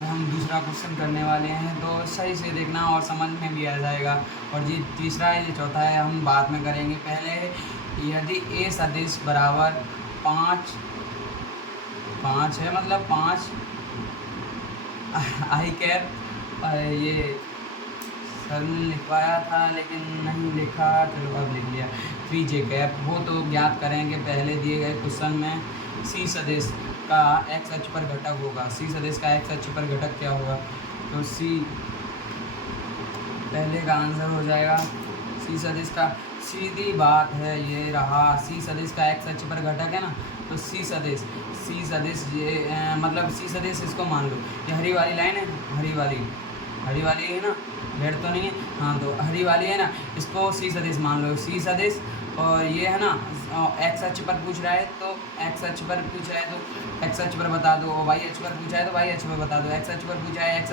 हम दूसरा क्वेश्चन करने वाले हैं, तो सही से देखना और समझ में भी आ जाएगा। और ये तीसरा है, ये चौथा है, हम बाद में करेंगे। पहले यदि ए सदिश बराबर 5 है, मतलब 5 आई कैप, ये सर ने लिखवाया था लेकिन नहीं लिखा, चलो अब लिख लिया, 3 जे कैप हो, तो ज्ञात करेंगे पहले दिए गए क्वेश्चन में सी सदिश का एक्स अक्ष पर घटक होगा। सी सदिश का एक्स अक्ष पर घटक क्या होगा? तो सी पहले का आंसर हो जाएगा सी सदिश का, सीधी बात है, ये रहा सी सदिश का एक्स अक्ष पर घटक है ना, तो सी सदिश ये मतलब सी सदिश इसको मान लो, ये हरी वाली लाइन है, हरी वाली है ना, रेड तो नहीं है, हाँ तो हरी वाली है ना, इसको सी सदिश मान लो, सी सदिश। और ये है ना एक्स अक्ष पर पूछ रहा है, तो एक्स अक्ष पर पूछा है तो एक्स अक्ष पर बता दो, वाई अक्ष पर पूछा है तो वाई अक्ष पर बता दो, एक्स अक्ष पर पूछा है एक्स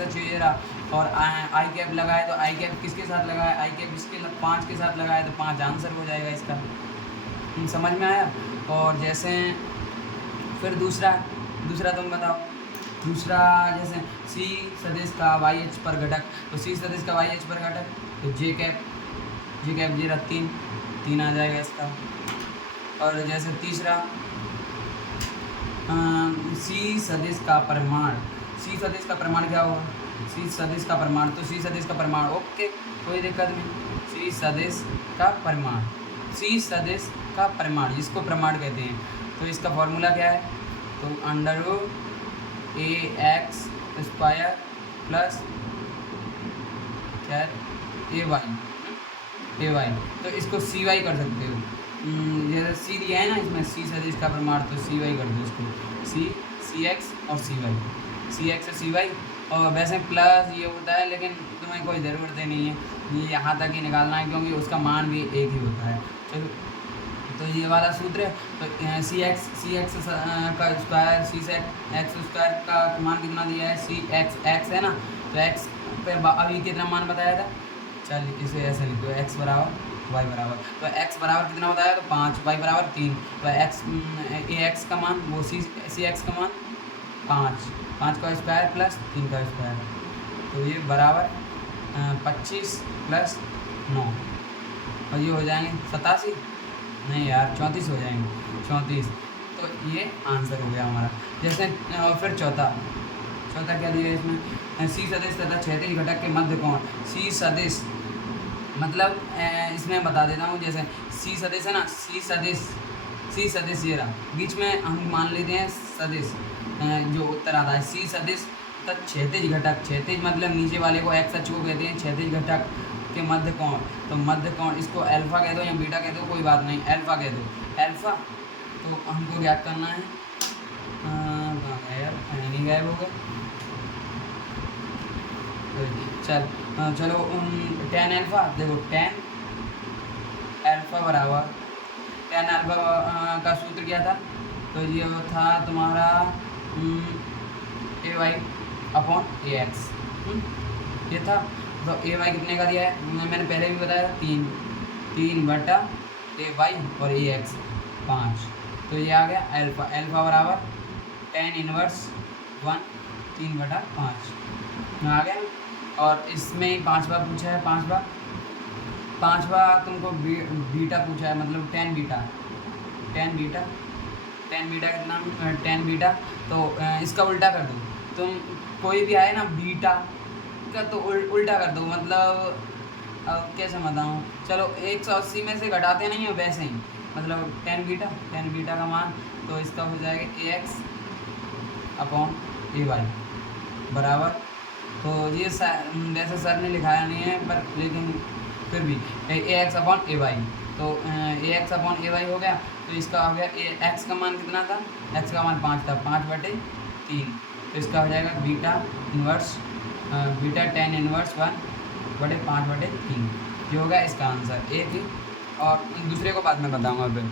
अक्ष ये रहा, और आई कैप लगा है, तो आई कैप किसके साथ लगा है? आई कैप इसके 5 के साथ लगा है, तो 5 आंसर हो जाएगा इसका। समझ में आया? और जैसे फिर दूसरा तुम बताओ, दूसरा जैसे सी सदिश का वाई एच पर घटक, तो सी सदिश का वाई एच पर घटक, तो जे कैप ये रहा 3 आ जाएगा इसका। और जैसे तीसरा सी सदिश का परिमाण क्या होगा? सी सदिश का परिमाण, तो सी सदिश का परिमाण ओके, कोई दिक्कत नहीं। सी सदिश का परिमाण जिसको परिमाण कहते हैं, तो इसका फॉर्मूला क्या है? तो √ ए एक्स स्क्वायर प्लस क्या है, ए वाई, तो इसको सी वाई कर सकते हो। जैसे सी दिया है ना इसमें, सी सदिश का परिमाण, तो सी वाई कर दो इसको, सी एक्स और सी एक्स और सी वाई। और वैसे प्लस ये होता है, लेकिन तुम्हें कोई ज़रूरत नहीं है, ये यहाँ तक ही निकालना है, क्योंकि उसका मान भी एक ही होता है। चलो, तो ये वाला सूत्र है, तो सी एक्स का स्क्वायर, एक्स स्क्वायर का मान कितना दिया है? सी एक्स है ना, तो एक्स पे अभी कितना मान बताया था? चल इसे ऐसे लिख दो, एक्स बराबर वाई बराबर, तो एक्स बराबर कितना बताया? तो 5, वाई बराबर 3, तो एक्स का मान वो सी एक्स का मान 5 का स्क्वायर प्लस 3 का स्क्वायर, तो ये बराबर 25 प्लस 9, और ये हो जाएंगे 87, नहीं यार 34 हो जाएंगे, 34। तो ये आंसर हो गया हमारा। जैसे फिर चौथा क्या दिया है इसमें? सी सदिश तथा क्षैतिज घटक के मध्य कोण। सी सदिश मतलब इसमें बता देता हूँ, जैसे सी सदिश है ना, सी सदिश ये रहा, बीच में हम मान लेते हैं सदिश, जो उत्तर आता है सी सदिश तथा क्षैतिज घटक, क्षैतिज मतलब नीचे वाले को एक्स अक्ष को कहते हैं, क्षैतिज घटक के मध्य कोण, तो मध्य कोण इसको अल्फा कह दो या बीटा कह दो, कोई बात नहीं, अल्फा कह दो, अल्फा। तो हमको ज्ञात करना है, यार नहीं गायब हो गए, चलो tan अल्फा, देखो tan अल्फा बराबर, tan अल्फा का सूत्र क्या था? तो ये था तुम्हारा ए वाई अपॉन ए एक्स, ये था। तो ए वाई कितने का दिया है? मैंने पहले भी बताया, 3 बटा ए वाई और ए एक्स 5, तो ये आ गया अल्फा बराबर tan इनवर्स 1 3 बटा 5 आ गया। और इसमें 5वां पूछा है, 5वां तुमको बीटा पूछा है, मतलब tan बीटा कितना? tan बीटा, तो इसका उल्टा कर दो तुम, कोई भी आए ना बीटा का तो उल्टा कर दो, मतलब अब कैसे बताऊँ, चलो 180 में से घटाते नहीं हो वैसे ही, मतलब tan बीटा का मान, तो इसका हो जाएगा ए एक्स अपॉन ए वाई बराबर, तो ये वैसे सर ने लिखाया नहीं है, पर लेकिन फिर भी ए एक्स अपॉन ए वाई, तो ए एक्स अपॉन ए वाई हो गया, तो इसका हो गया एक्स का मान कितना था? एक्स का मान 5 था, 5/3, तो इसका हो जाएगा बीटा tan इनवर्स 1/5/3, ये होगा इसका आंसर। एक ही, और दूसरे को बाद में बताऊँगा फिर।